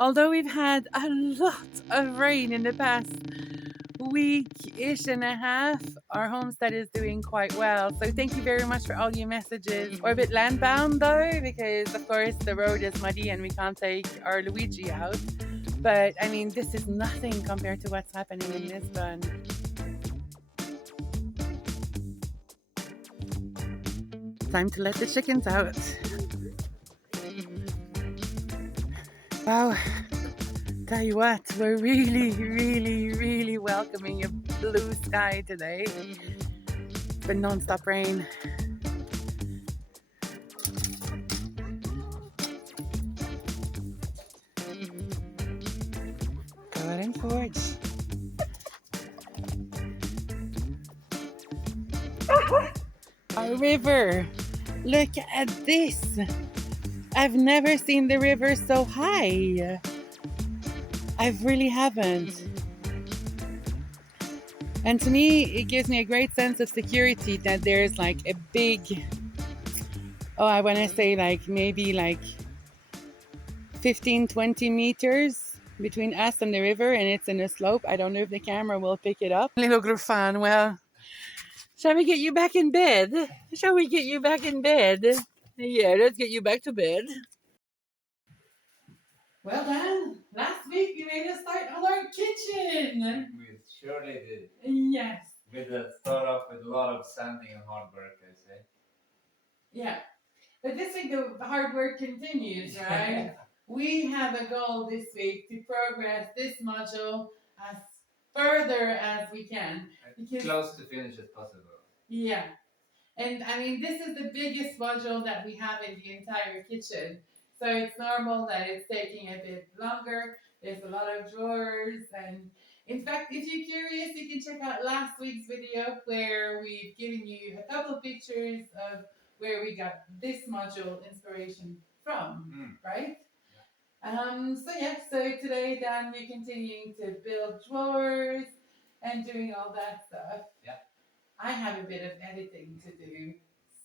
Although we've had a lot of rain in the past week-ish and a half, our homestead is doing quite well. So thank you very much for all your messages. We're a bit landbound though, because of course the road is muddy and we can't take our Luigi out. But I mean, this is nothing compared to what's happening in Lisbon. Time to let the chickens out. Wow. Tell you what, we're really welcoming a blue sky today. It's been non-stop rain. Garden porch. Our river. Look at this. I've never seen the river so high. I really haven't. And to me, it gives me a great sense of security that there's like a big, I want to say like maybe like 15, 20 meters between us and the river, and it's in a slope. I don't know if the camera will pick it up. Little Grufan, well, shall we get you back in bed? Shall we get you back in bed? Yeah, let's get you back to bed. Well done. Last week you made us start on our kitchen. We surely did. Yes. With a start off with a lot of sanding and hard work, I say. Yeah. But this week the hard work continues, right? We have a goal this week to progress this module as further as we can. Because, close to finish as possible. Yeah. And I mean, this is the biggest module that we have in the entire kitchen. So it's normal that it's taking a bit longer. There's a lot of drawers. And in fact, if you're curious, you can check out last week's video where we've given you a couple of pictures of where we got this module inspiration from, right? So today, Dan, we're continuing to build drawers and doing all that stuff. Yeah. I have a bit of editing to do,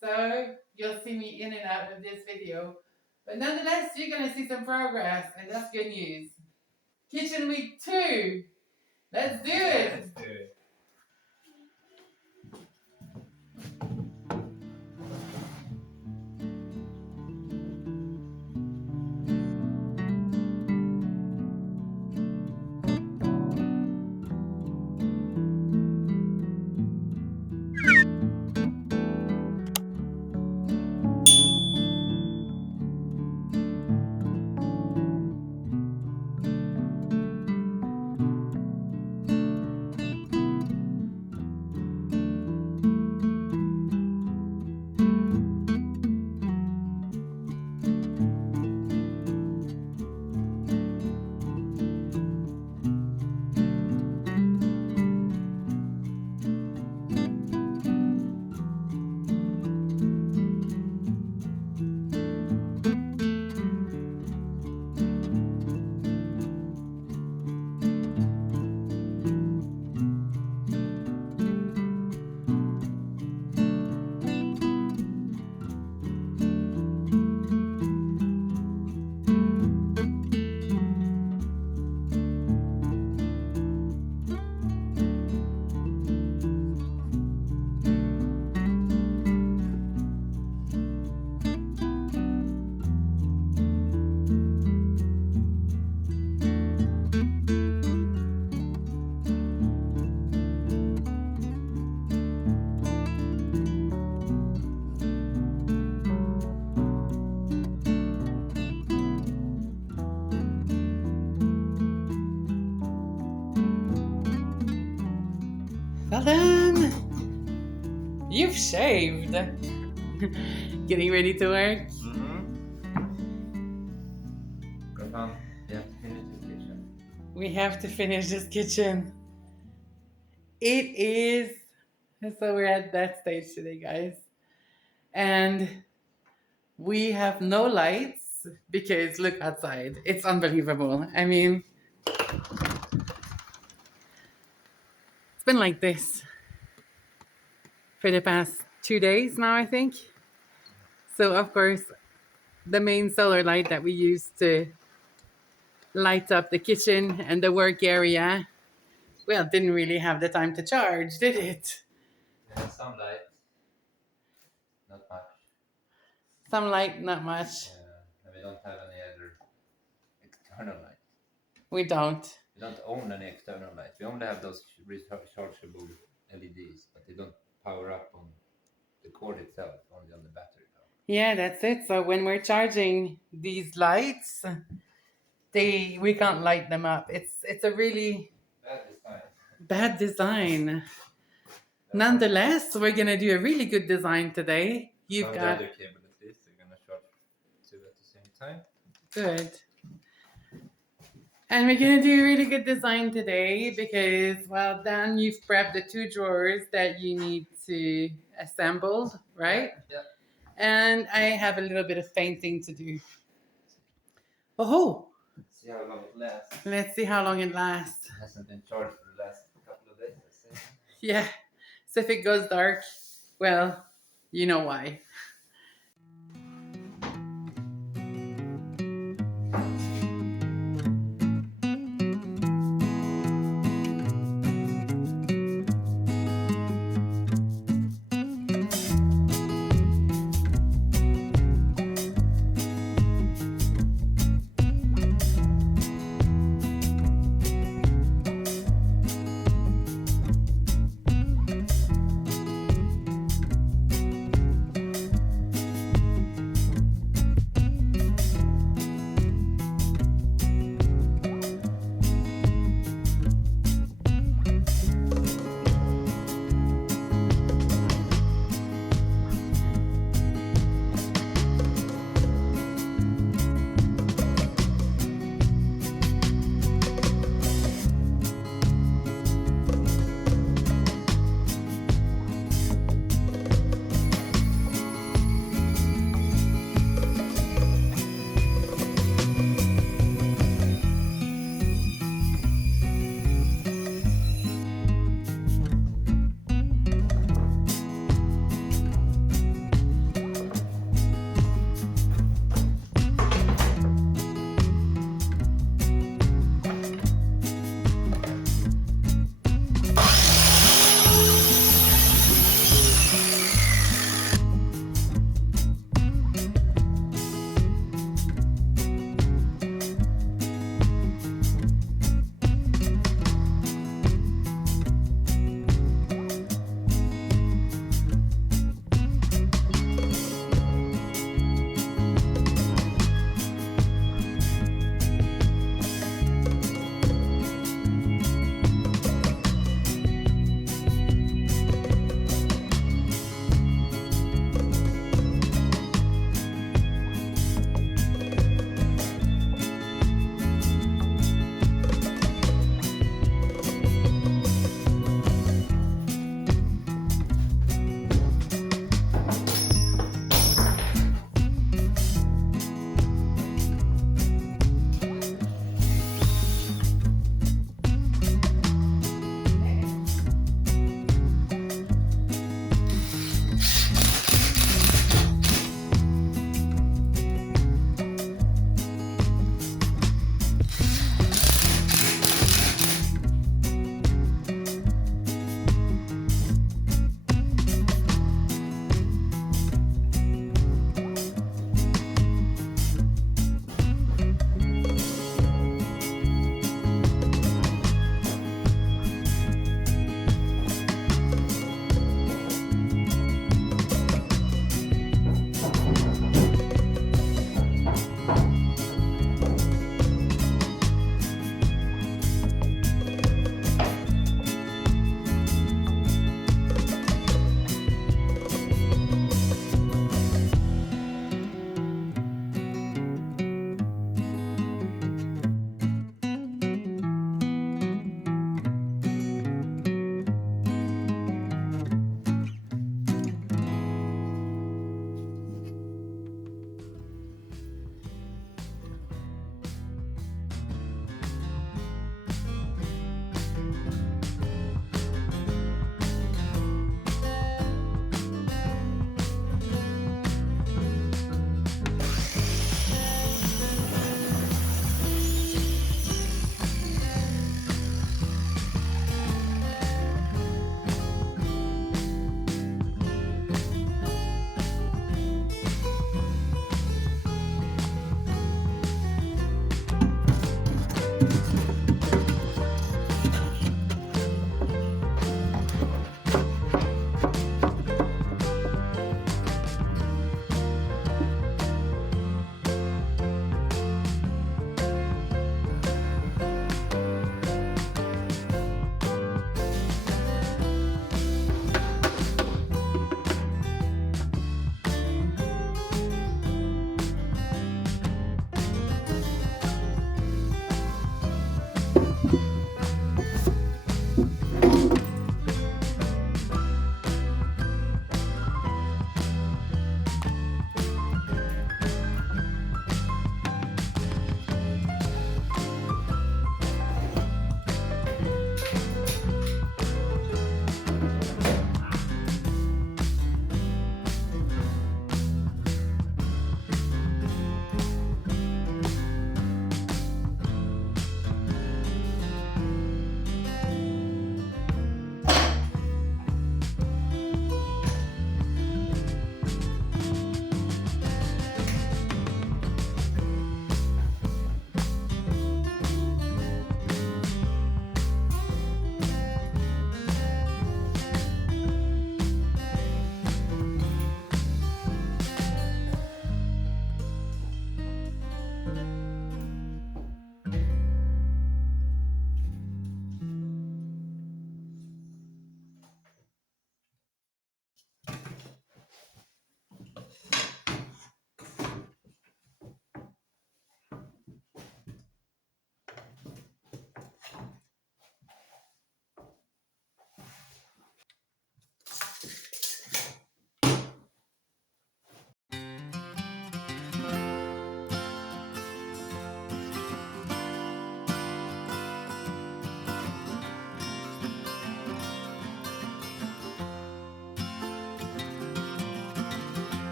so you'll see me in and out of this video. But nonetheless, you're going to see some progress, and that's good news. Kitchen week 2. Let's do it. Let's do it. Well done. You've shaved. Getting ready to work. Come on, we have to finish this kitchen. We have to finish this kitchen. It is. So we're at that stage today, guys. And we have no lights because look outside. It's unbelievable. I mean, it's been like this for the past 2 days now, I think. So, of course, the main solar light that we use to light up the kitchen and the work area. Well, didn't really have the time to charge, did it? Yeah, some light, not much. Some light, not much. And we don't have any other external light. We don't. We don't own any external light. We only have those rechargeable LEDs, but they don't power up on the cord itself, only on the battery power. Yeah, that's it. So when we're charging these lights, we can't light them up. It's a really Bad design. bad design. Nonetheless, we're gonna do a really good design today. You've From the got other cable at least, we're gonna charge two at the same time. good. And we're gonna do a really good design today because, well, Dan, you've prepped the 2 drawers that you need to assemble, right? Yeah. And I have a little bit of painting to do. Oh, See how long it lasts. let's see how long it lasts. It hasn't been charged for the last couple of days, I say. Yeah. So if it goes dark, well, you know why.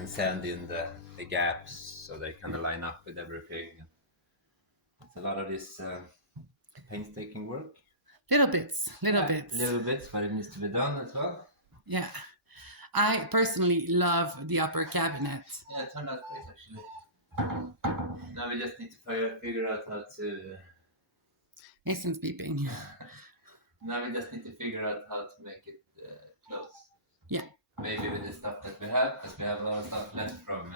and sand in the gaps so they kind of line up with everything. It's a lot of this painstaking work. Little bits. Little bits, but it needs to be done as well. Yeah. I personally love the upper cabinet. Yeah, it turned out great actually. Now we just need to figure out how to... Mason's beeping. Now we just need to figure out how to make it close. Yeah. Maybe with the stuff that we have, because we have a lot of stuff left from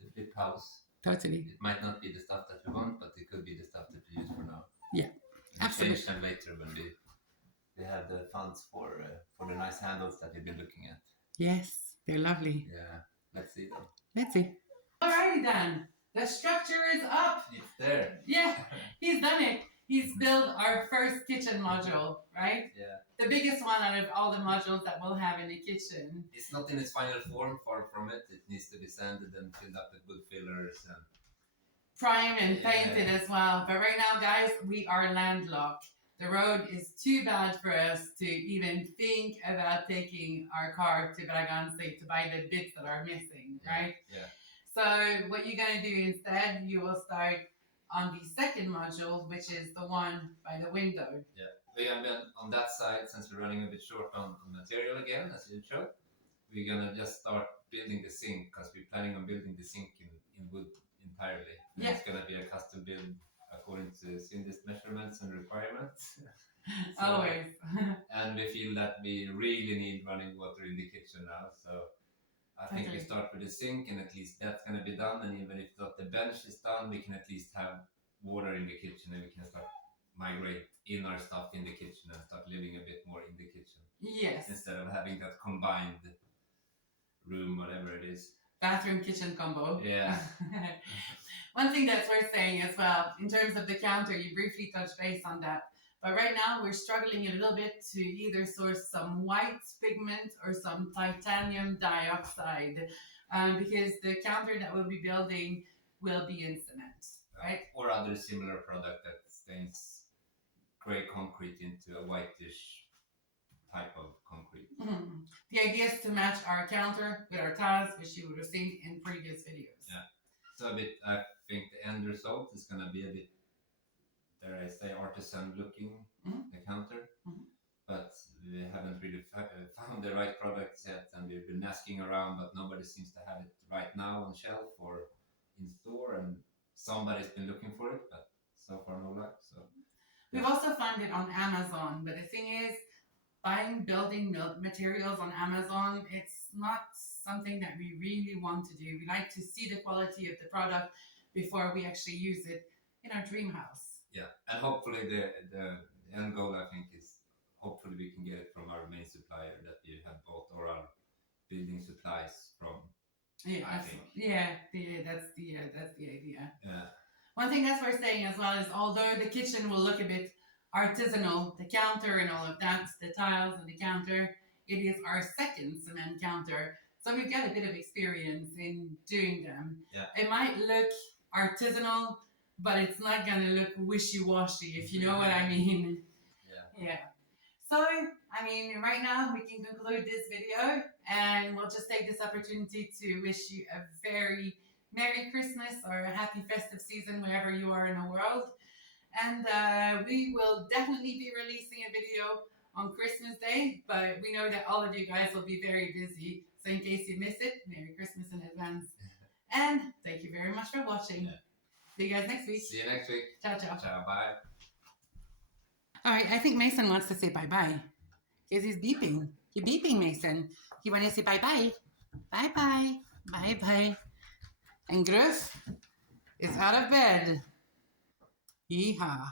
the flip house. Totally. It might not be the stuff that we want, but it could be the stuff that we use for now. Yeah, absolutely. Change them later when we have the funds for the nice handles that we've been looking at. Yes, they're lovely. Yeah, let's see them. Let's see. Alrighty then, the structure is up. It's there. Yeah, he's done it. He's built our first kitchen module, right? Yeah. The biggest one out of all the modules that we'll have in the kitchen. It's not in its final form, far from it. It needs to be sanded and filled up with good fillers and prime and painted as well. But right now, guys, we are landlocked. The road is too bad for us to even think about taking our car to Bragança to buy the bits that are missing, right? Yeah. So what you're going to do instead, you will start on the second module, which is the one by the window. Yeah. We're going to be on that side, since we're running a bit short on material again, as usual. We're going to just start building the sink, because we're planning on building the sink in wood entirely. Yeah. It's going to be a custom build according to Cindy's measurements and requirements. Always. And we feel that we really need running water in the kitchen now. So I think we start with the sink, and at least that's going to be done. And even if not the bench is done, we can at least have water in the kitchen, and we can start migrate in our stuff in the kitchen and start living a bit more in the kitchen. Yes. Instead of having that combined room, whatever it is. Bathroom kitchen combo. Yeah. One thing that's worth saying as well, in terms of the counter, you briefly touched base on that. But right now we're struggling a little bit to either source some white pigment or some titanium dioxide, because the counter that we'll be building will be in cement, right? Or other similar product that stains grey concrete into a whitish type of concrete. Mm-hmm. The idea is to match our counter with our tiles, which you would have seen in previous videos. Yeah. So I think the end result is going to be a bit, dare I say, artisan looking, the counter. Mm-hmm. But we haven't really found the right products yet, and we've been asking around, but nobody seems to have it right now on shelf or in store, and somebody's been looking for it, but so far no luck. So we've also found it on Amazon, but the thing is, buying building materials on Amazon, it's not something that we really want to do. We like to see the quality of the product before we actually use it in our dream house. Yeah, and hopefully the end goal, I think, is hopefully we can get it from our main supplier that we have bought all our building supplies from. Yeah, I think. That's the idea. Yeah. One thing that's worth saying as well is, although the kitchen will look a bit artisanal, the counter and all of that, the tiles and the counter, it is our second cement counter. So we've got a bit of experience in doing them. Yeah. It might look artisanal, but it's not going to look wishy-washy, if you know what I mean. Yeah. So, I mean, right now we can conclude this video, and we'll just take this opportunity to wish you a very Merry Christmas or a happy festive season wherever you are in the world. And we will definitely be releasing a video on Christmas Day, but we know that all of you guys will be very busy. So in case you miss it, Merry Christmas in advance. And thank you very much for watching. Yeah. See you guys next week. See you next week. Ciao, ciao. Ciao, bye. All right, I think Mason wants to say bye-bye. Because he's beeping. You're beeping, Mason. You want to say bye-bye? Bye-bye. Bye-bye. And Gruff is out of bed. Yeehaw.